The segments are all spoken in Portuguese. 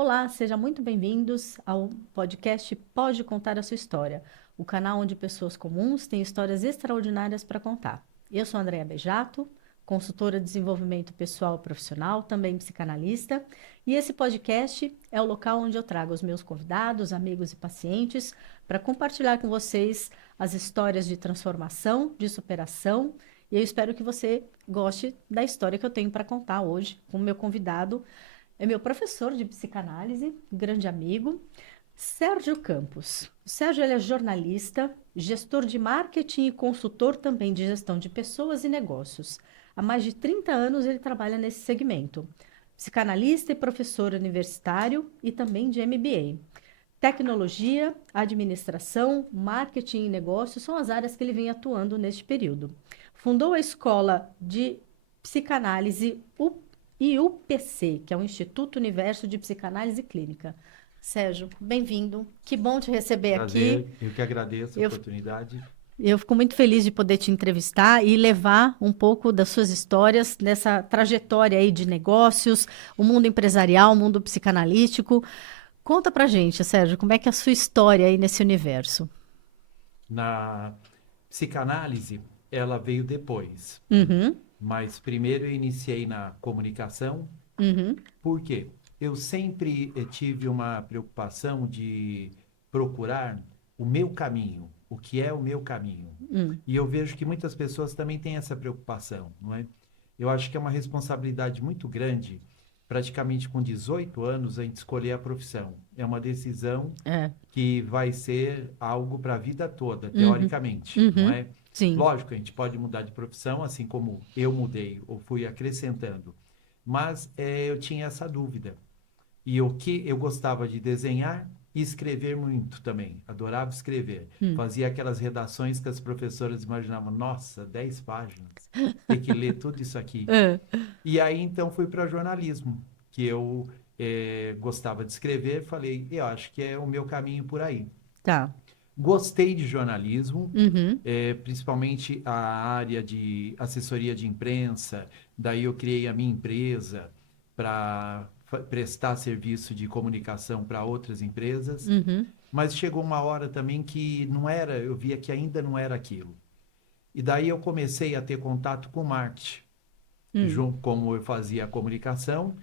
Olá, sejam muito bem-vindos ao podcast Pode Contar a Sua História, o canal onde pessoas comuns têm histórias extraordinárias para contar. Eu sou Andréa Bejato, consultora de desenvolvimento pessoal e profissional, também psicanalista, e esse podcast é o local onde eu trago os meus convidados, amigos e pacientes para compartilhar com vocês as histórias de transformação, de superação, e eu espero que você goste da história que eu tenho para contar hoje com o meu convidado. É meu professor de psicanálise, grande amigo, Sérgio Campos. O Sérgio ele é jornalista, gestor de marketing e consultor também de gestão de pessoas e negócios. Há mais de 30 anos ele trabalha nesse segmento. Psicanalista e professor universitário e também de MBA. Tecnologia, administração, marketing e negócios são as áreas que ele vem atuando neste período. Fundou a Escola de Psicanálise IUPC, que é o Instituto Universo de Psicanálise Clínica. Sérgio, bem-vindo. Que bom te receber aqui. Prazer, eu que agradeço a Eu, oportunidade. eu fico muito feliz de poder te entrevistar e levar um pouco das suas histórias nessa trajetória aí de negócios, o mundo empresarial, o mundo psicanalítico. Conta pra gente, Sérgio, como é que é a sua história aí nesse universo? Na psicanálise, ela veio depois, né? Uhum, Mas primeiro eu iniciei na comunicação. uhum, Por quê? Eu sempre tive uma preocupação de procurar o meu caminho, o que é o meu caminho. uhum. E eu vejo que muitas pessoas também têm essa preocupação, não é? Eu acho que é uma responsabilidade muito grande, praticamente com 18 anos, a gente escolher a profissão. É uma decisão É, que vai ser algo para a vida toda, uhum, teoricamente, não uhum, é? sim, Lógico, a gente pode mudar de profissão, assim como eu mudei ou fui acrescentando, mas eu tinha essa dúvida. E o que eu gostava de desenhar e escrever muito também, adorava escrever. hum, Fazia aquelas redações que as professoras imaginavam, nossa, 10 páginas, ter que ler tudo isso aqui. é, E aí então fui para jornalismo, que eu gostava de escrever, falei, eu acho que é o meu caminho por aí. tá, Gostei de jornalismo, uhum, principalmente a área de assessoria de imprensa. Daí eu criei a minha empresa para prestar serviço de comunicação para outras empresas. uhum, Mas chegou uma hora também que não era, eu via que ainda não era aquilo. E daí eu comecei a ter contato com marketing, hum, como eu fazia a comunicação,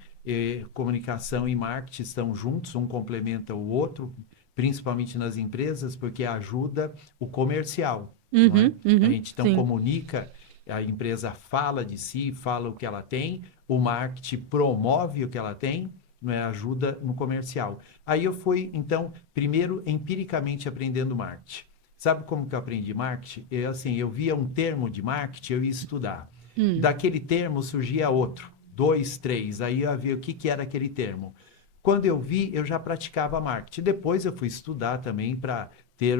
comunicação e marketing estão juntos, um complementa o outro, principalmente nas empresas, porque ajuda o comercial, não é? uhum, A uhum, gente então sim, comunica, a empresa fala de si, fala o que ela tem, o marketing promove o que ela tem, não é? Ajuda no comercial. Aí eu fui, então, primeiro empiricamente aprendendo marketing. Sabe como que eu aprendi marketing? Eu via um termo de marketing, eu ia estudar. hum. Daquele termo surgia outro, dois, três. Aí eu ia ver o que, que era aquele termo. Quando eu vi, eu já praticava marketing. Depois eu fui estudar também para ter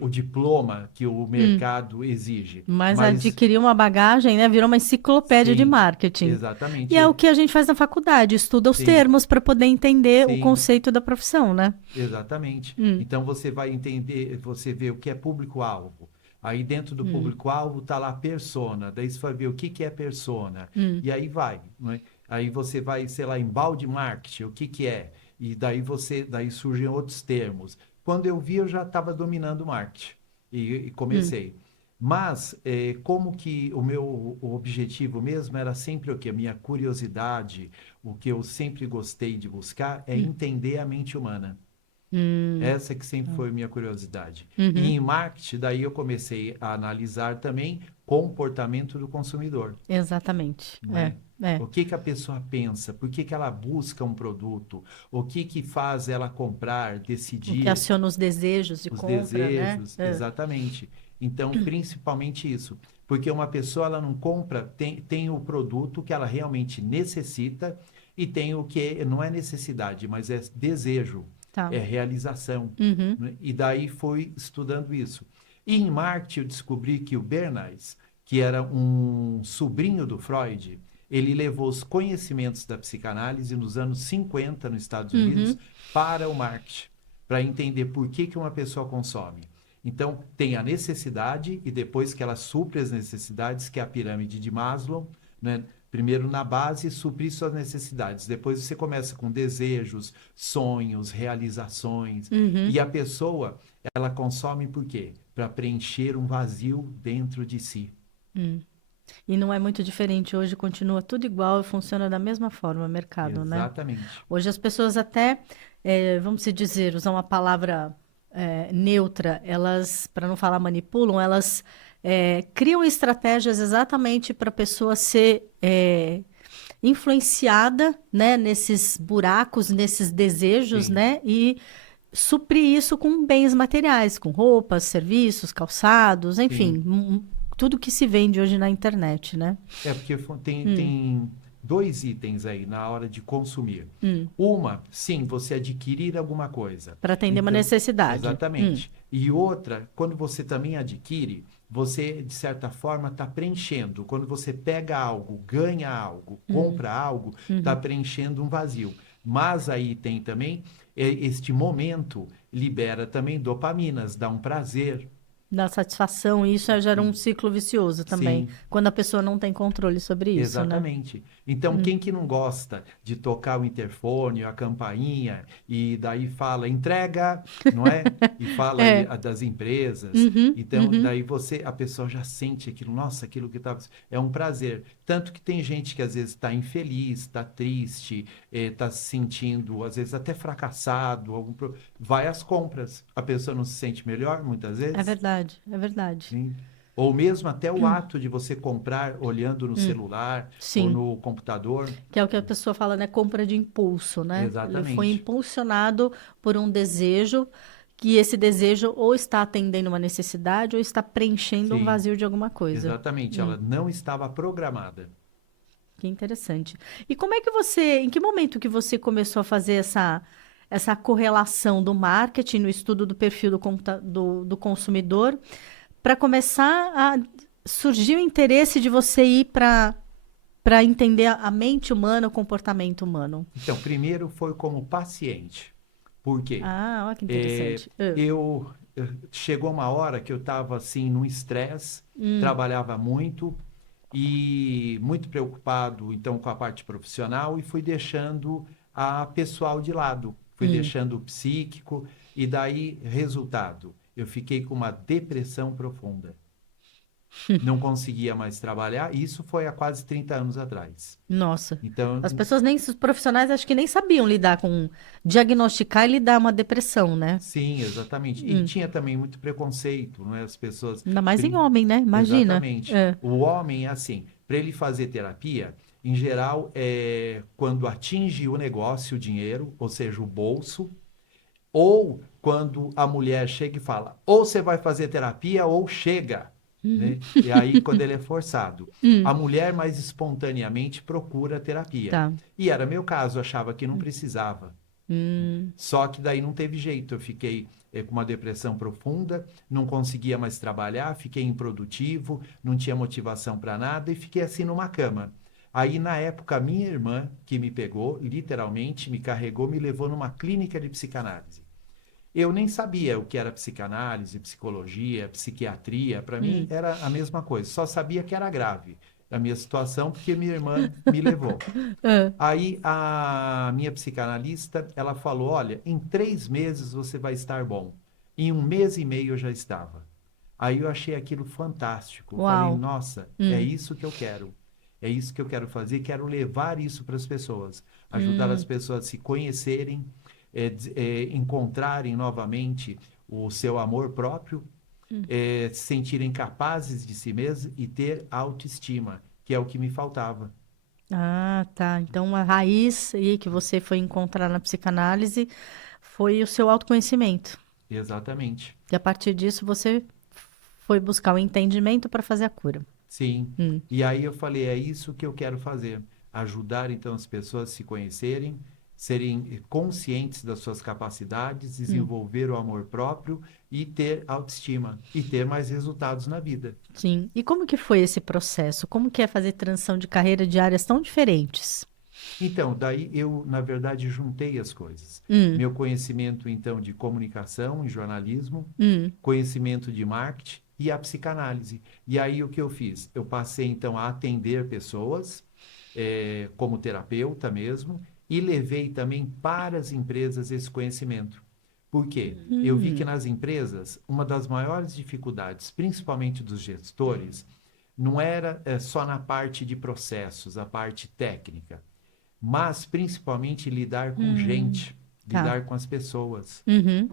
o diploma que o Hum. mercado exige. Mas Mas, adquiriu uma bagagem, né? Virou uma enciclopédia de sim, marketing. E é o exatamente. que a gente faz na faculdade, estuda os Sim, termos para poder entender o sim, conceito da profissão, né? exatamente. Hum, Então você vai entender, você vê o que é público-alvo. Aí dentro do hum, público-alvo está lá persona. Daí você vai ver o que, que é persona. hum, E aí vai, não é? Aí você vai, sei lá, embalde marketing, o que, que é? E daí surgem outros termos. Quando eu vi, eu já estava dominando o marketing e hum, comecei. Mas como que o objetivo mesmo era sempre o que? A minha curiosidade, o que eu sempre gostei de buscar é hum, entender a mente humana. hum, Essa que sempre tá. foi minha curiosidade. E Uhum, em marketing, daí eu comecei a analisar também comportamento do consumidor, exatamente. não É, é? é. O que que a pessoa pensa? Por que que ela busca um produto? O que que faz ela comprar, O que decidir aciona os desejos de os compra, né? desejos? É. Exatamente. Então, principalmente isso. Porque uma pessoa ela não compra, tem o produto que ela realmente necessita e tem o que não é necessidade, mas é desejo, Tá. é realização, Uhum, né? E daí foi estudando isso. E em marketing eu descobri que o Bernays, que era um sobrinho do Freud, ele levou os conhecimentos da psicanálise nos anos 50 nos Estados Unidos uhum, para o marketing, para entender por que que uma pessoa consome. Então, tem a necessidade e depois que ela supre as necessidades, que é a pirâmide de Maslow, né? Primeiro, na base, suprir suas necessidades. Depois você começa com desejos, sonhos, realizações. Uhum. E a pessoa, ela consome por quê? Para preencher um vazio dentro de si. Hum. E não é muito diferente. Hoje continua tudo igual e funciona da mesma forma o mercado, né? Exatamente. Hoje as pessoas até, vamos se dizer, usar uma palavra neutra, elas, para não falar manipulam, elas criam estratégias exatamente para a pessoa ser influenciada, né, nesses buracos, nesses desejos, Sim. né, e suprir isso com bens materiais, com roupas, serviços, calçados, enfim, Sim. tudo que se vende hoje na internet, né? É porque Hum, tem dois itens aí na hora de consumir. hum. Uma, sim, você adquirir alguma coisa. Para atender uma Então, necessidade. exatamente. E outra, quando você também adquire, você, de certa forma, está preenchendo. Quando você pega algo, ganha algo, Hum, compra algo, está uhum. preenchendo um vazio. Mas aí tem também, este momento libera também dopaminas, dá um prazer. Dá satisfação, e isso gera um Sim, ciclo vicioso também, sim. quando a pessoa não tem controle sobre isso, né? Exatamente. Então, Hum. quem que não gosta de tocar o interfone, a campainha, e daí fala entrega, não é? E fala aí É. das empresas. Uhum, Então, uhum. daí a pessoa já sente aquilo, nossa, aquilo que estava. É um prazer. Tanto que tem gente que às vezes está infeliz, está triste, está se sentindo, às vezes, até fracassado, vai às compras. A pessoa não se sente melhor, muitas É vezes. verdade, é verdade. Sim. Ou mesmo até o ato de você comprar olhando no Hum, celular ou sim, no computador. que é o que a pessoa fala, né? Compra de impulso, né? Ele foi Exatamente. impulsionado por um desejo, que esse desejo ou está atendendo uma necessidade ou está preenchendo um Sim, vazio de alguma coisa. exatamente. Hum, Ela não estava programada. que interessante. E como é que você, em que momento que você começou a fazer essa correlação do marketing no estudo do perfil do consumidor para começar a surgir o interesse de você ir para entender a mente humana, o comportamento humano? Então, primeiro foi como paciente. Por quê? Ah, olha que É, interessante. Ah, chegou uma hora que eu estava assim num estresse, hum, trabalhava muito e muito preocupado então com a parte profissional e fui deixando a pessoal de lado, fui hum. deixando o psíquico e daí resultado, eu fiquei com uma depressão profunda. Não conseguia mais trabalhar, isso foi há quase 30 anos atrás. Nossa, Então, as pessoas nem, os profissionais acho que nem sabiam lidar com, diagnosticar e lidar uma depressão, né? sim, exatamente. E Hum. tinha também muito preconceito, não é? As pessoas. Ainda mais em homem, né? Imagina. Exatamente. É. O homem é assim, para ele fazer terapia, em geral, é quando atinge o negócio, o dinheiro, ou seja, o bolso, ou quando a mulher chega e fala, ou você vai fazer terapia ou chega, Uhum. né? E aí, quando ele é forçado. A Hum, mulher mais espontaneamente procura terapia. tá. E era meu caso, eu achava que não precisava. Hum, Só que daí não teve jeito. Eu fiquei com uma depressão profunda, não conseguia mais trabalhar, fiquei improdutivo, não tinha motivação para nada e fiquei assim numa cama. Aí, na época, minha irmã, que me pegou, literalmente, me carregou, me levou numa clínica de psicanálise. Eu nem sabia o que era psicanálise, psicologia, psiquiatria, para mim hum. era a mesma coisa, só sabia que era grave a minha situação porque minha irmã me levou. Ah, Aí a minha psicanalista, ela falou, olha, em 3 meses você vai estar bom. Em 1 mês e meio eu já estava. Aí eu achei aquilo fantástico. Falei, uau. nossa, é Hum, isso que eu quero. É isso que eu quero fazer. Quero levar isso para as pessoas. Ajudar as hum. pessoas a se conhecerem, encontrarem novamente o seu amor próprio, se sentirem capazes de si mesmos e ter autoestima, que é o que me faltava. Ah, tá. Então, a raiz aí que você foi encontrar na psicanálise foi o seu autoconhecimento. Exatamente. E a partir disso você foi buscar o entendimento para fazer a cura. Sim. Hum, E aí eu falei, é isso que eu quero fazer. Ajudar então as pessoas a se conhecerem, serem conscientes das suas capacidades, hum, desenvolver o amor próprio e ter autoestima e ter mais resultados na vida. sim. E como que foi esse processo? Como que é fazer transição de carreira de áreas tão diferentes? Então, daí eu, na verdade, juntei as coisas. Hum, Meu conhecimento, então, de comunicação e jornalismo, hum, conhecimento de marketing e a psicanálise. E aí o que eu fiz? Eu passei, então, a atender pessoas como terapeuta mesmo, e levei também para as empresas esse conhecimento. Por quê? Eu vi que nas empresas, uma das maiores dificuldades, principalmente dos gestores, não era só na parte de processos, a parte técnica, mas principalmente lidar com gente, Tá. lidar com as pessoas. Uhum.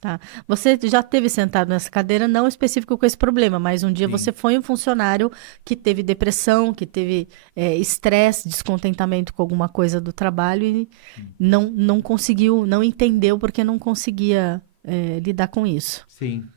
Tá. Você já teve sentado nessa cadeira, não específico com esse problema, mas um dia você Sim, foi um funcionário que teve depressão, que teve estresse, descontentamento com alguma coisa do trabalho e não conseguiu, não entendeu porque não conseguia lidar com isso. sim.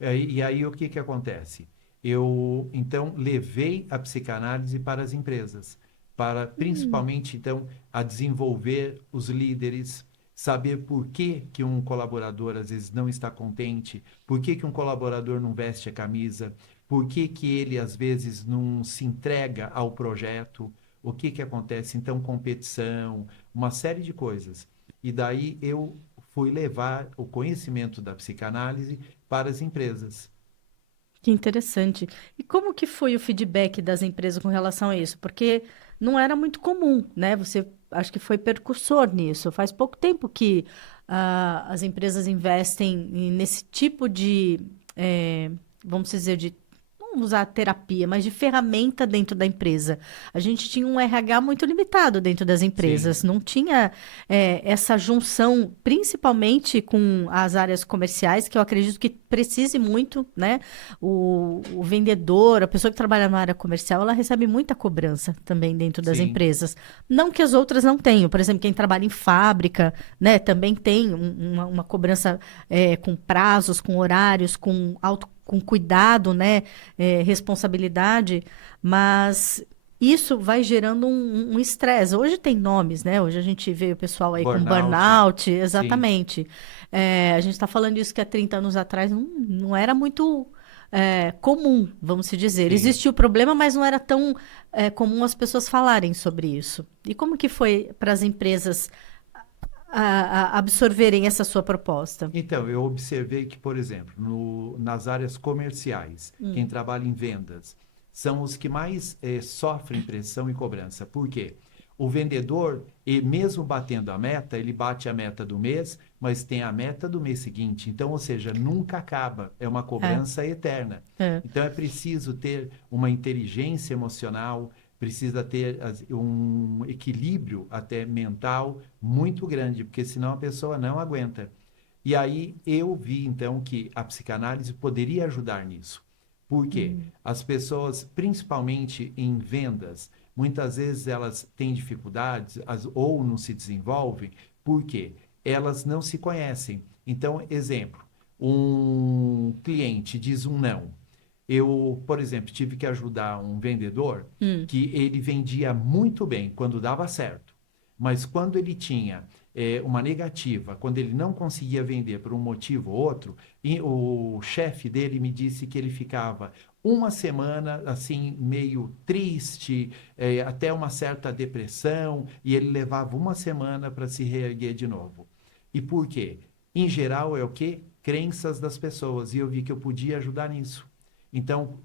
E aí o que que acontece? Eu então levei a psicanálise para as empresas, para principalmente então a desenvolver os líderes, saber por que que um colaborador às vezes não está contente, por que que um colaborador não veste a camisa, por que que ele às vezes não se entrega ao projeto, o que que acontece então competição, uma série de coisas. E daí eu fui levar o conhecimento da psicanálise para as empresas. Que interessante. E como que foi o feedback das empresas com relação a isso? Porque não era muito comum, né? Você acho que foi precursor nisso. Faz pouco tempo que as empresas investem nesse tipo de, vamos dizer, de não usar terapia, mas de ferramenta dentro da empresa. A gente tinha um RH muito limitado dentro das Sim, empresas, não tinha essa junção, principalmente com as áreas comerciais, que eu acredito que precise muito, né? O vendedor, a pessoa que trabalha na área comercial, ela recebe muita cobrança também dentro das sim, empresas. Não que as outras não tenham. Por exemplo, quem trabalha em fábrica, né, também tem uma cobrança com prazos, com horários, com cuidado, né, responsabilidade, mas isso vai gerando um estresse. Hoje tem nomes, né? Hoje a gente vê o pessoal aí com burnout, burnout, sim, exatamente. A gente está falando isso que há 30 anos atrás não era muito comum, vamos se dizer. sim. Existia o problema, mas não era tão comum as pessoas falarem sobre isso. E como que foi para as empresas absorverem essa sua proposta? Então, eu observei que, por exemplo, nas áreas comerciais, quem trabalha em vendas, são os que mais sofrem pressão e cobrança. Por quê? O vendedor, e mesmo batendo a meta, ele bate a meta do mês, mas tem a meta do mês seguinte. Então, ou seja, nunca acaba. É uma É, cobrança eterna. é. Então, é preciso ter uma inteligência emocional, precisa ter um equilíbrio até mental muito grande, porque senão a pessoa não aguenta. E aí eu vi então que a psicanálise poderia ajudar nisso. Por quê? As pessoas, principalmente em vendas, muitas vezes elas têm dificuldades ou não se desenvolvem, por quê? Elas não se conhecem. Então, exemplo, um cliente diz um não. Eu, por exemplo, tive que ajudar um vendedor que ele vendia muito bem quando dava certo, mas quando ele tinha uma negativa, quando ele não conseguia vender por um motivo ou outro, e o chefe dele me disse que ele ficava uma semana assim meio triste, até uma certa depressão, e ele levava uma semana para se reerguer de novo. E por quê? Em geral é o quê? Crenças das pessoas, e eu vi que eu podia ajudar nisso. Então,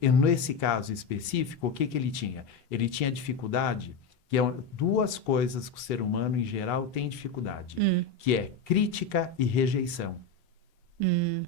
nesse caso específico, o que que ele tinha? Ele tinha dificuldade, que é duas coisas que o ser humano em geral tem dificuldade, Hum, que é crítica e rejeição. hum,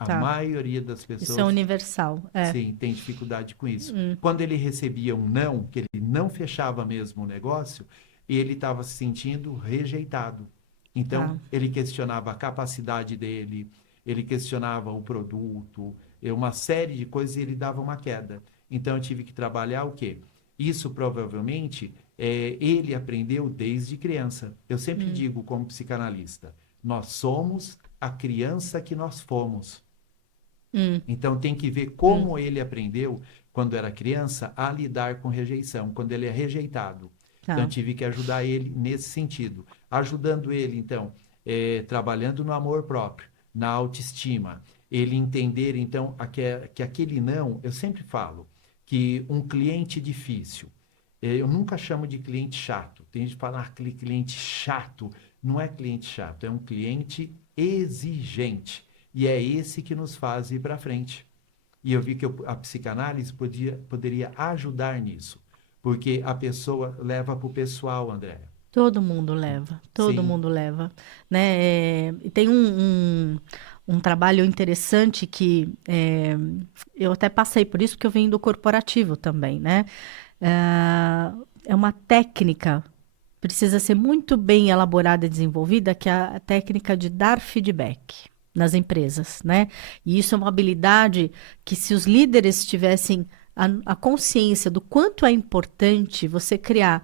A tá. maioria das Isso é pessoas, universal. sim, tem dificuldade com isso. Quando ele recebia um não, que ele não fechava mesmo o negócio, ele estava se sentindo rejeitado. Então, Tá. ele questionava a capacidade dele, ele questionava o produto, uma série de coisas e ele dava uma queda. Então, eu tive que trabalhar o quê? Isso provavelmente ele aprendeu desde criança. Eu sempre digo, como psicanalista, nós somos a criança que nós fomos. Hum, Então tem que ver hum, como ele aprendeu, quando era criança, a lidar com rejeição, quando ele é rejeitado. Então eu tá. tive que ajudar ele nesse sentido. Ajudando ele, então, trabalhando no amor próprio, na autoestima. Ele entender, então, que aquele não, eu sempre falo, que um cliente difícil, eu nunca chamo de cliente chato. Tem gente que fala, aquele cliente chato. Não é cliente chato, é um cliente exigente. E é esse que nos faz ir para frente. E eu vi que a psicanálise poderia ajudar nisso. porque a pessoa leva para o pessoal, André. Todo Sim, mundo leva, né? E tem um trabalho interessante que eu até passei por isso, porque eu venho do corporativo também, né? É uma técnica, precisa ser muito bem elaborada e desenvolvida, que é a técnica de dar feedback nas empresas, né? E isso é uma habilidade que, se os líderes tivessem a consciência do quanto é importante você criar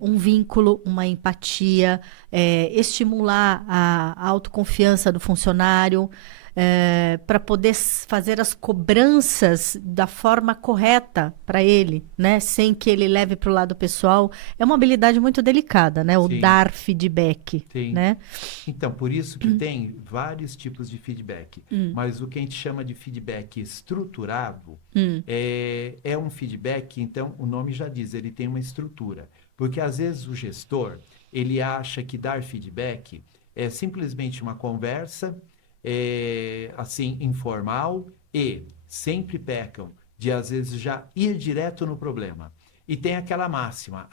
um vínculo, uma empatia, estimular a autoconfiança do funcionário, para poder fazer as cobranças da forma correta para ele, né? Sem que ele leve para o lado pessoal. É uma habilidade muito delicada, né? O sim, dar feedback, sim. né? Então, por isso que tem vários tipos de feedback, Hum, mas o que a gente chama de feedback estruturado hum, é um feedback, então o nome já diz, ele tem uma estrutura. Porque às vezes o gestor, ele acha que dar feedback é simplesmente uma conversa, assim, informal e sempre pecam de às vezes já ir direto no problema. E tem aquela máxima,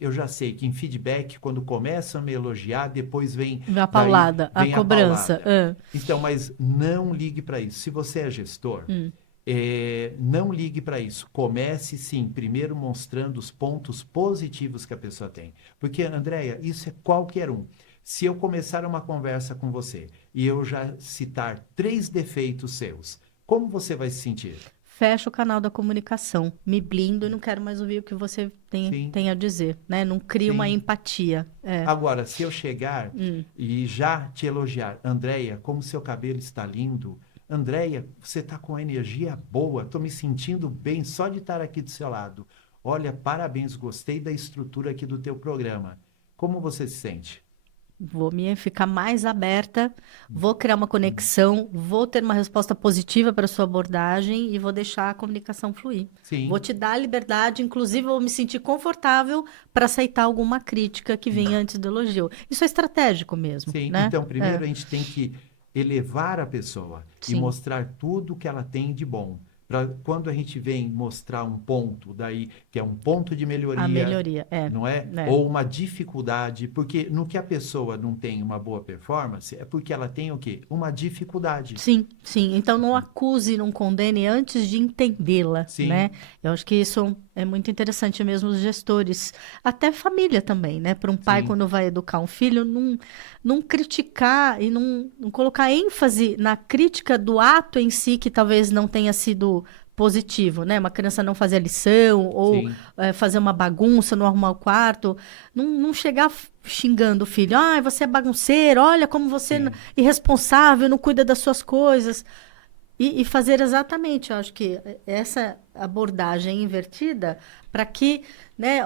eu já sei que em feedback, quando começam a me elogiar, depois vem, a daí paulada, a vem a cobrança. paulada. Então, mas não ligue para isso. Se você é gestor, Hum. não ligue para isso. Comece, sim, primeiro mostrando os pontos positivos que a pessoa tem. Porque, Andréia, isso é qualquer um. Se eu começar uma conversa com você e eu já citar 3 defeitos seus, como você vai se sentir? Fecha o canal da comunicação, me blindo e não quero mais ouvir o que você Sim, tem a dizer, né? Não cria uma sim. empatia. Agora, se eu chegar Hum. e já te elogiar, Andréia, como seu cabelo está lindo. Andréia, você está com energia boa. Estou me sentindo bem só de estar aqui do seu lado. Olha, parabéns, gostei da estrutura aqui do teu programa. Como você se sente? Vou me ficar mais aberta, vou criar uma conexão, vou ter uma resposta positiva para sua abordagem e vou deixar a comunicação fluir. Vou Sim. te dar a liberdade, inclusive vou me sentir confortável para aceitar alguma crítica que venha antes do elogio. Isso é estratégico mesmo, Sim, né? então primeiro a gente tem que elevar a pessoa e Sim, mostrar tudo que ela tem de bom. Para quando a gente vem mostrar um ponto daí, que é um ponto de a melhoria, melhoria, não é? né? Ou uma dificuldade, porque no que a pessoa não tem uma boa performance, é porque ela tem o quê? Uma dificuldade. Sim, sim. Então não acuse, não condene antes de entendê-la, né? Sim, Eu acho que isso é muito interessante mesmo os gestores, até família também, né? Para um pai sim, quando vai educar um filho, não criticar e não colocar ênfase na crítica do ato em si que talvez não tenha sido positivo, né? Uma criança não fazer a lição ou sim, fazer uma bagunça, não arrumar o quarto, não chegar xingando o filho. Ah, você é bagunceiro, olha como você sim. irresponsável, não cuida das suas coisas. E fazer exatamente, eu acho que essa abordagem invertida para que, né,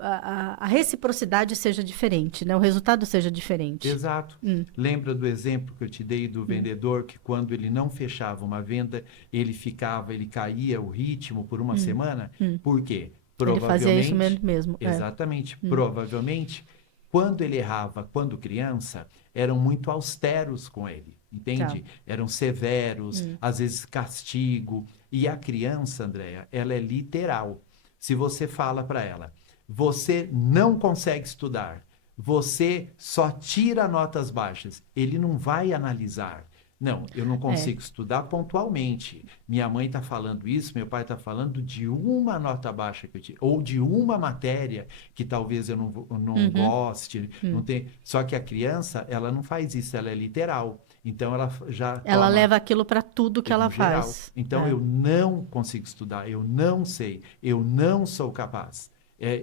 a reciprocidade seja diferente, né, o resultado seja diferente. Exato. Hum, Lembra do exemplo que eu te dei do hum, vendedor que quando ele não fechava uma venda, ele caía o ritmo por uma hum, semana? hum. Por quê? Ele fazia isso Provavelmente, mesmo. exatamente, Hum, provavelmente, quando ele errava, quando criança, eram muito austeros com ele, tá. entende? Eram severos, Hum, às vezes castigo. E a criança, Andréia, ela é literal. Se você fala para ela, você não consegue estudar, você só tira notas baixas. Ele não vai analisar. Não, eu não é. consigo estudar pontualmente. Minha mãe está falando isso, meu pai está falando de uma nota baixa que eu tive, ou de uma matéria que talvez eu não Uhum, goste, não hum. tem. Só que a criança, ela não faz isso, ela é literal. Então ela já Ela toma leva aquilo para tudo que ela no geral. faz. Então eu não consigo estudar, eu não sei, eu não sou capaz.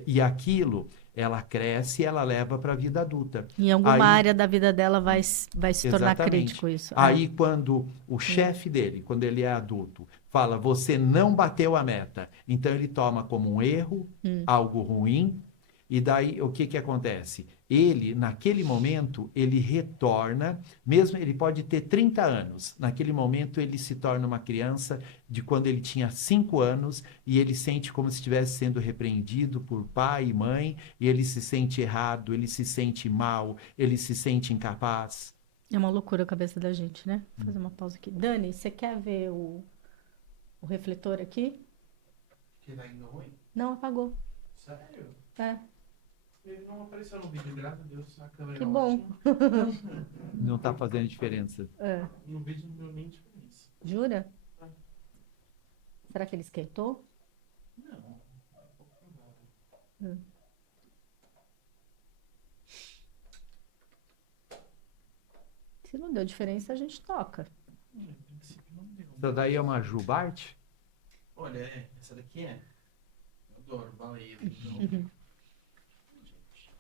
E aquilo, ela cresce e ela leva para a vida adulta. Em alguma Aí, área da vida dela vai se tornar exatamente. crítico isso. Aí quando o Hum, chefe dele, quando ele é adulto, fala, você não bateu a meta, então ele toma como um erro, hum. algo ruim, e daí o que que acontece? Ele, naquele momento, ele retorna, mesmo ele pode ter 30 anos, naquele momento ele se torna uma criança de quando ele tinha 5 anos e ele sente como se estivesse sendo repreendido por pai e mãe, e ele se sente errado, ele se sente mal, ele se sente incapaz. É uma loucura a cabeça da gente, né? Vou fazer uma pausa aqui. Dani, você quer ver o refletor aqui? Que tá indo ruim? Não apagou. Sério? É, Ele não apareceu no vídeo, graças a Deus. A câmera que é bom. ótima. Não está fazendo diferença. É. No vídeo não deu nem diferença. Jura? É. Será que ele esquentou? Não, é pouco provável. Hum. Se não deu diferença, a gente toca. Em princípio não deu. Essa daí é uma Jubarte? Olha, essa daqui é. Eu adoro baleia. Então... Uhum. Gente.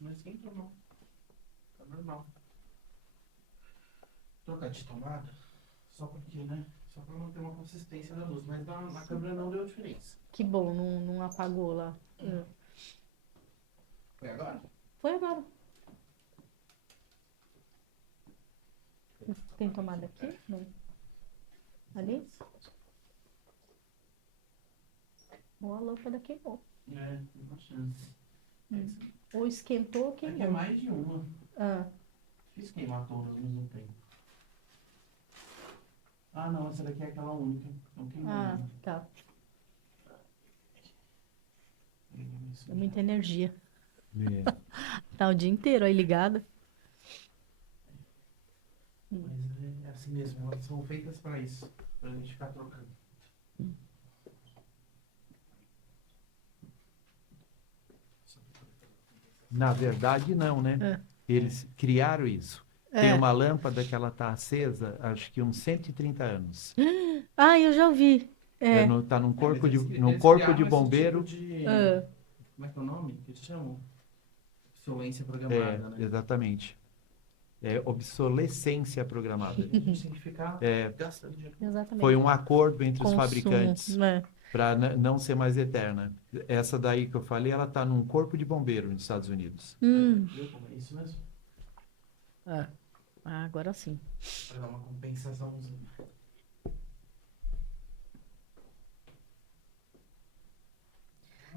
Não esquentou, não. Tá normal. Trocar de tomada. Só porque, né? Só pra manter uma consistência da luz. Mas na câmera não deu diferença. Que bom, não apagou lá. Foi agora? Foi agora. Tem tomada aqui? Não. Ali? Ou a lâmpada queimou. É, tem uma chance. Ou esquentou ou É que é queimou. mais de uma. Ah, Difícil queimar todas ao mesmo tempo. Ah, não, essa daqui é aquela única. Não queimou. ah, Né? tá. É muita energia. Tá o dia inteiro aí ligada. Mas é assim mesmo, elas são feitas pra isso. Pra gente ficar trocando. Na verdade, não, né? É. Eles criaram isso. É. Tem uma lâmpada que ela está acesa, acho que uns 130 anos. Ah, eu já vi. É. Está num corpo de, Eles num corpo criaram de esse bombeiro. tipo de... Ah, Como é que é o nome que eles chamam? Obsolência É, programada, né? exatamente. É obsolescência programada. A gente tem que ficar gastando dinheiro. exatamente. Foi um acordo entre os Consumo, fabricantes né? para não ser mais eterna. Essa daí que eu falei, ela está num corpo de bombeiro nos Estados Unidos. Viu como é isso mesmo? Ah, agora sim. Pra dar uma compensaçãozinha.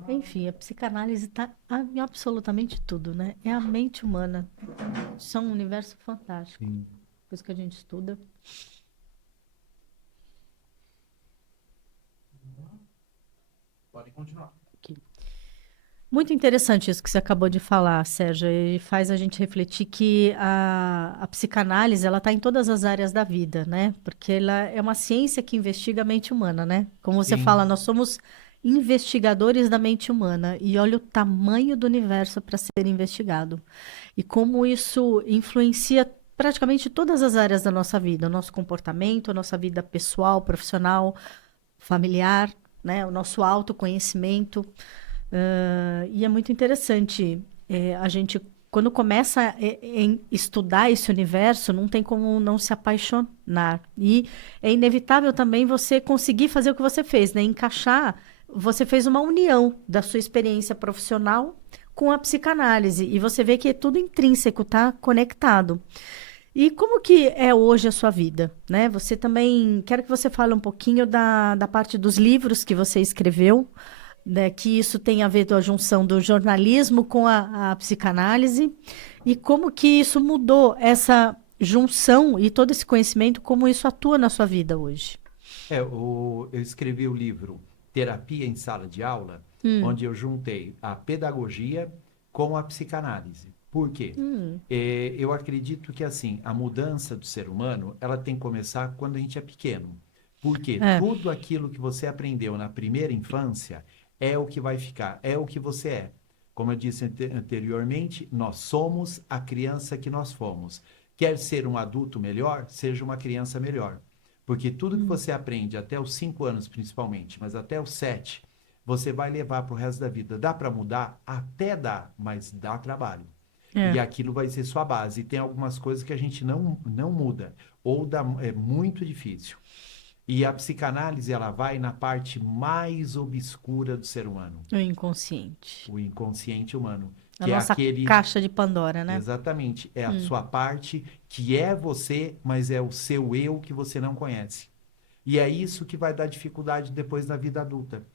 Enfim, a psicanálise está em absolutamente tudo, né? É a mente humana. Isso é um universo fantástico. Sim. Por isso que a gente estuda. Pode continuar. Muito interessante isso que você acabou de falar, Sérgio, e faz a gente refletir que a psicanálise ela está em todas as áreas da vida, né? Porque ela é uma ciência que investiga a mente humana, né? Como você Sim. fala, nós somos investigadores da mente humana e olha o tamanho do universo para ser investigado e como isso influencia praticamente todas as áreas da nossa vida, o nosso comportamento, a nossa vida pessoal, profissional, familiar, né? O nosso autoconhecimento. E é muito interessante a gente, quando começa em estudar esse universo, não tem como não se apaixonar. E é inevitável também você conseguir fazer o que você fez, né? Encaixar, você fez uma união da sua experiência profissional com a psicanálise. E você vê que é tudo intrínseco, tá conectado. E como que é hoje a sua vida, né? Você também, quero que você fale um pouquinho da parte dos livros que você escreveu, né, que isso tem a ver com a junção do jornalismo com a psicanálise e como que isso mudou essa junção e todo esse conhecimento, como isso atua na sua vida hoje. Eu escrevi o livro Terapia em Sala de Aula, onde eu juntei a pedagogia com a psicanálise. Por quê? Eu acredito que assim, a mudança do ser humano, ela tem que começar quando a gente é pequeno. Porque tudo aquilo que você aprendeu na primeira infância é o que vai ficar, é o que você é. Como eu disse anteriormente, nós somos a criança que nós fomos. Quer ser um adulto melhor? Seja uma criança melhor. Porque tudo que você aprende até os 5 anos, principalmente, mas até os 7, você vai levar para o resto da vida. Dá para mudar? Até dá, mas dá trabalho. E aquilo vai ser sua base. E tem algumas coisas que a gente não muda. Ou é muito difícil. E a psicanálise, ela vai na parte mais obscura do ser humano. O inconsciente. O inconsciente humano. A Que nossa é aquele... caixa de Pandora, né? Exatamente. É a sua parte que é você, mas é o seu eu que você não conhece. E é isso que vai dar dificuldade depois na vida adulta.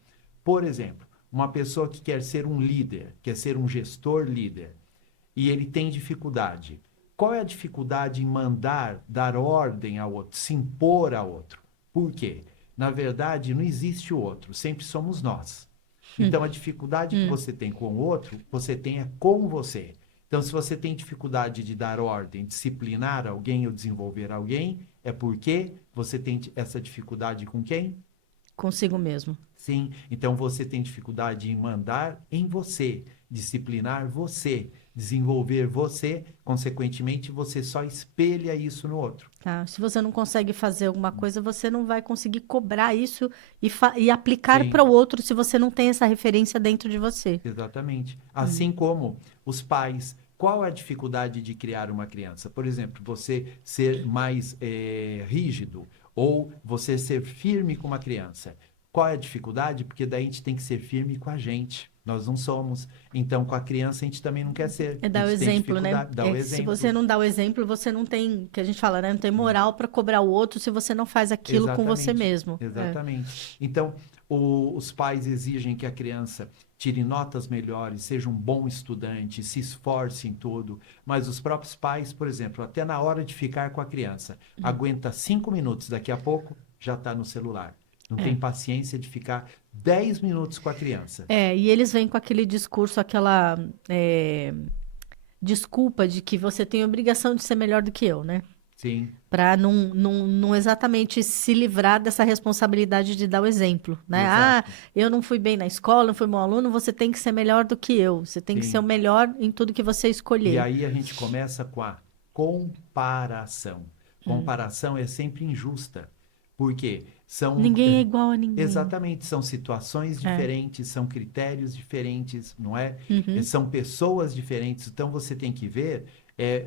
Por exemplo, uma pessoa que quer ser um líder, quer ser um gestor líder, e ele tem dificuldade. Qual é a dificuldade em mandar, dar ordem ao outro, se impor ao outro? Por quê? Na verdade, não existe o outro, sempre somos nós. Então, a dificuldade que você tem com o outro, você tem é com você. Então, se você tem dificuldade de dar ordem, disciplinar alguém ou desenvolver alguém, é porque você tem essa dificuldade com quem? Consigo mesmo. Sim, então você tem dificuldade em mandar em você, disciplinar você, desenvolver você, consequentemente, você só espelha isso no outro. Tá? Se você não consegue fazer alguma coisa, você não vai conseguir cobrar isso e aplicar Sim, para o outro se você não tem essa referência dentro de você. exatamente. Assim como os pais. Qual é a dificuldade de criar uma criança? Por exemplo, você ser mais rígido ou você ser firme com uma criança. Qual é a dificuldade? Porque daí a gente tem que ser firme com a gente. Nós não somos. Então, com a criança, a gente também não quer ser. É A dar o gente tem exemplo, né? dificuldade. Dá É o que se você exemplo. não dá o exemplo, você não tem, que a gente fala, né? Não tem moral para cobrar o outro se você não faz aquilo com você Exatamente, mesmo. É. exatamente. Então, os pais exigem que a criança tire notas melhores, seja um bom estudante, se esforce em tudo, mas os próprios pais, por exemplo, até na hora de ficar com a criança, aguenta 5 minutos, daqui a pouco já está no celular. Não tem É. paciência de ficar 10 minutos com a criança. É, e eles vêm com aquele discurso, aquela desculpa de que você tem obrigação de ser melhor do que eu, né? Sim, Para não exatamente se livrar dessa responsabilidade de dar o exemplo, né? Ah, exato. eu não fui bem na escola, não fui bom aluno, você tem que ser melhor do que eu. Você tem que ser o Sim. melhor em tudo que você E escolher. aí a gente começa com a comparação. Comparação é sempre injusta, porque são Ninguém é igual a ninguém. exatamente, são situações É. diferentes, são critérios diferentes, não é? Uhum. São pessoas diferentes. Então você tem que ver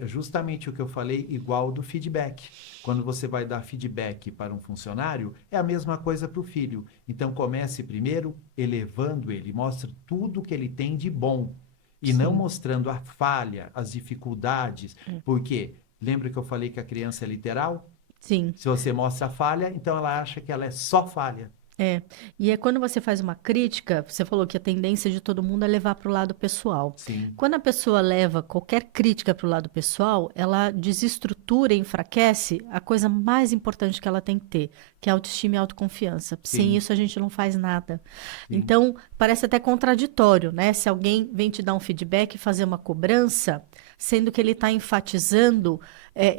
justamente o que eu falei, igual do feedback. Quando você vai dar feedback para um funcionário, é a mesma coisa para o filho. Então comece primeiro elevando ele, mostre tudo que ele tem de bom e não Sim. mostrando a falha, as dificuldades, porque lembra que eu falei que a criança é literal? Sim. Se você mostra a falha, então ela acha que ela é só falha. É. E é quando você faz uma crítica, você falou que a tendência de todo mundo é levar para o lado pessoal. Sim, Quando a pessoa leva qualquer crítica para o lado pessoal, ela desestrutura e enfraquece a coisa mais importante que ela tem que ter, que é a autoestima e a autoconfiança. Sem sim, isso, a gente não faz nada. sim. Então, parece até contraditório, né? Se alguém vem te dar um feedback e fazer uma cobrança, sendo que ele está enfatizando,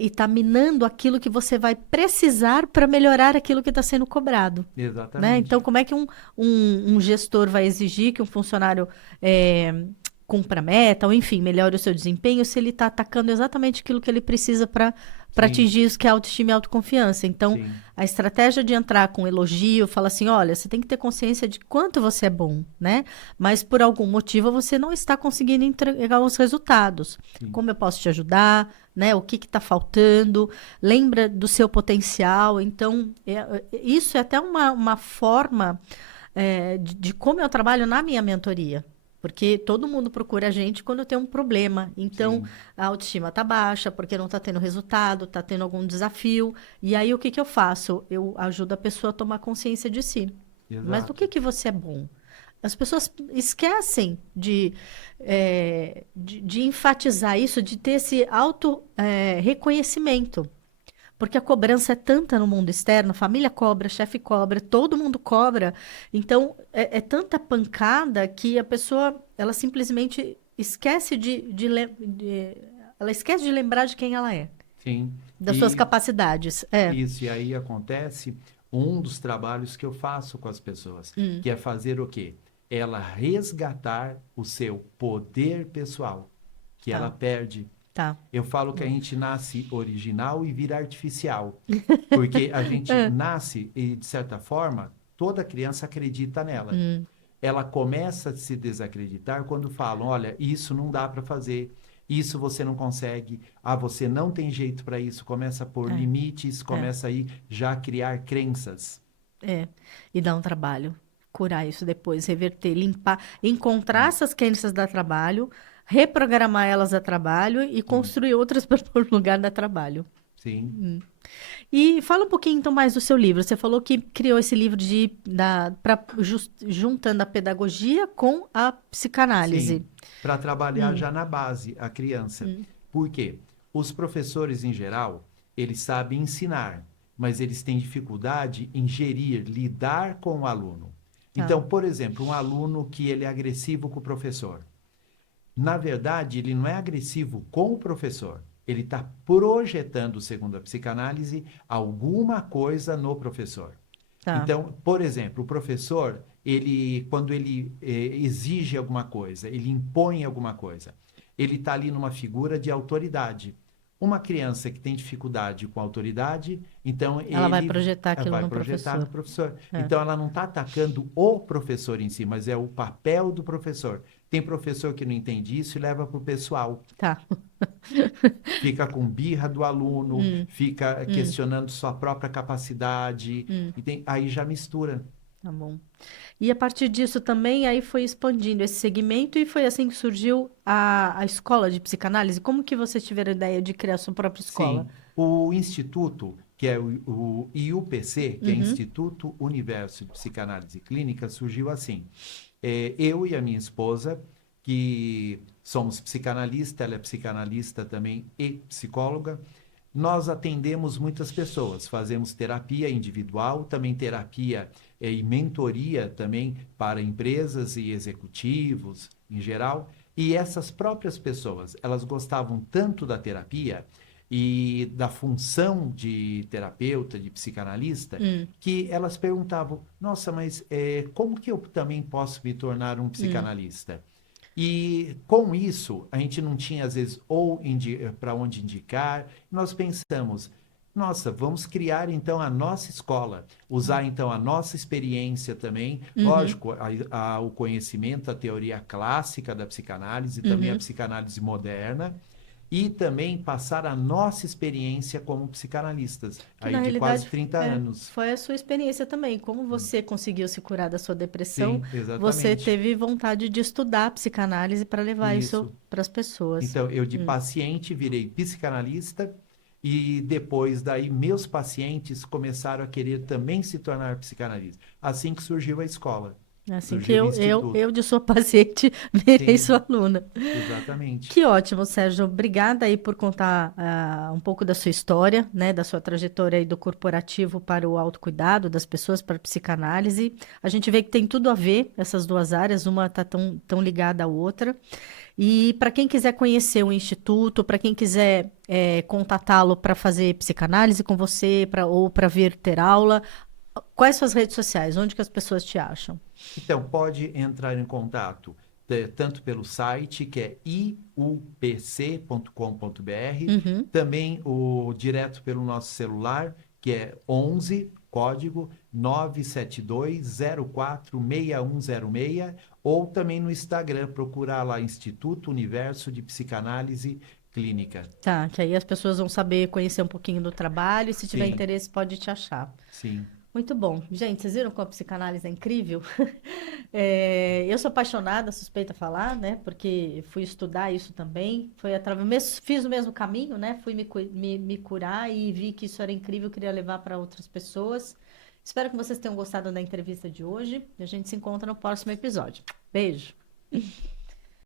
e está minando aquilo que você vai precisar para melhorar aquilo que está sendo cobrado. Né? Exatamente. Então, como é que um gestor vai exigir que um funcionário cumpra a meta, ou enfim, melhore o seu desempenho, se ele está atacando exatamente aquilo que ele precisa para Sim, atingir isso que é autoestima e autoconfiança? Então, sim, a estratégia de entrar com elogio, fala assim, olha, você tem que ter consciência de quanto você é bom, né? Mas por algum motivo você não está conseguindo entregar os resultados. sim. Como eu posso te ajudar? Né? O que está faltando? Lembra do seu potencial? Então, isso é até uma forma de como eu trabalho na minha mentoria. Porque todo mundo procura a gente quando tem um problema. Então, Sim, a autoestima está baixa, porque não está tendo resultado, está tendo algum desafio. E aí, o que que eu faço? Eu ajudo a pessoa a tomar consciência de si. Mas do exato. que você é bom? As pessoas esquecem de enfatizar isso, de ter esse auto-reconhecimento. Porque a cobrança é tanta no mundo externo, família cobra, chefe cobra, todo mundo cobra. Então, é tanta pancada que a pessoa, ela simplesmente esquece ela esquece de lembrar de quem ela é, Sim. das suas E capacidades. É. isso, e aí acontece um dos trabalhos que eu faço com as pessoas, Hum, que é fazer o quê? Ela resgatar o seu poder pessoal, que ela tá, perde. tá. Eu falo que a Hum. gente nasce original e vira artificial, porque a gente É. nasce e, de certa forma, toda criança acredita nela. Hum, Ela começa a se desacreditar quando falam, olha, isso não dá para fazer, isso você não consegue, você não tem jeito para isso, começa a pôr é, limites, é, começa aí já a criar crenças. é. E dá um trabalho. Curar isso depois, reverter, limpar, encontrar essas crenças da trabalho, reprogramar elas a trabalho e Sim, construir outras para pôr no lugar da trabalho. sim, E fala um pouquinho então mais do seu livro. Você falou que criou esse livro juntando a pedagogia com a sim, psicanálise. para trabalhar Hum, já na base a criança. hum, Por quê? Os professores em geral, eles sabem ensinar, mas eles têm dificuldade em gerir, lidar com o aluno. Tá. Então, por exemplo, um aluno que ele é agressivo com o professor. Na verdade, ele não é agressivo com o professor. Ele está projetando, segundo a psicanálise, alguma coisa no professor. Tá. Então, por exemplo, o professor, quando ele exige alguma coisa, ele impõe alguma coisa, ele está ali numa figura de autoridade. Uma criança que tem dificuldade com a autoridade, então Ela vai ele projetar aquilo vai no projetar no professor. professor. É. Então, ela não está atacando o professor em si, mas é o papel do professor. Tem professor que não entende isso e leva para o pessoal. Tá. Fica com birra do aluno, Hum, fica hum, questionando sua própria capacidade, hum. aí já mistura. Tá bom. E a partir disso também, aí foi expandindo esse segmento e foi assim que surgiu a escola de psicanálise. Como que vocês tiveram a ideia de criar a sua própria escola? Sim, o instituto, que é o IUPC, que é Uhum, Instituto Universo de Psicanálise Clínica, surgiu assim. Eu e a minha esposa, que somos psicanalista, ela é psicanalista também e psicóloga, nós atendemos muitas pessoas, fazemos terapia individual, também terapia e mentoria também para empresas e executivos em geral. E essas próprias pessoas, elas gostavam tanto da terapia e da função de terapeuta, de psicanalista, hum, que elas perguntavam: nossa, mas como que eu também posso me tornar um hum, psicanalista? E com isso, a gente não tinha, às vezes, ou para onde indicar. Nós pensamos, nossa, vamos criar então a nossa escola, usar então a nossa experiência também, uhum, lógico, o conhecimento, a teoria clássica da psicanálise, também a uhum. psicanálise moderna, e também passar a nossa experiência como psicanalistas, Que aí na de quase realidade 30 anos. foi a sua experiência também. Como você conseguiu se curar da sua depressão, Sim, você exatamente. teve vontade de estudar psicanálise para levar isso Isso. para as pessoas. Então, eu de Hum. paciente virei psicanalista e depois daí meus pacientes começaram a querer também se tornar psicanalistas. Assim que surgiu a escola, É assim que surgiu o instituto. eu de sua paciente, virei Sim, sua aluna. exatamente. Que ótimo, Sérgio. Obrigada aí por contar um pouco da sua história, né, da sua trajetória aí do corporativo para o autocuidado das pessoas, para a psicanálise. A gente vê que tem tudo a ver essas duas áreas, uma está tão ligada à outra. E para quem quiser conhecer o Instituto, para quem quiser contatá-lo para fazer psicanálise com você, ou para vir ter aula, quais suas redes sociais? Onde que as pessoas te acham? Então, pode entrar em contato tanto pelo site, que é iupc.com.br, Uhum. também direto pelo nosso celular, que é 11, código 972046106, ou também no Instagram, procurar lá Instituto Universo de Psicanálise Clínica. Tá, que aí as pessoas vão saber conhecer um pouquinho do trabalho e se tiver Sim, interesse pode te achar. sim. Muito bom. Gente, vocês viram como a psicanálise é incrível? Eu sou apaixonada, suspeita falar, né? Porque fui estudar isso também. Foi através, fiz o mesmo caminho, né? Fui me curar e vi que isso era incrível, queria levar para outras pessoas. Espero que vocês tenham gostado da entrevista de hoje. E a gente se encontra no próximo episódio. Beijo.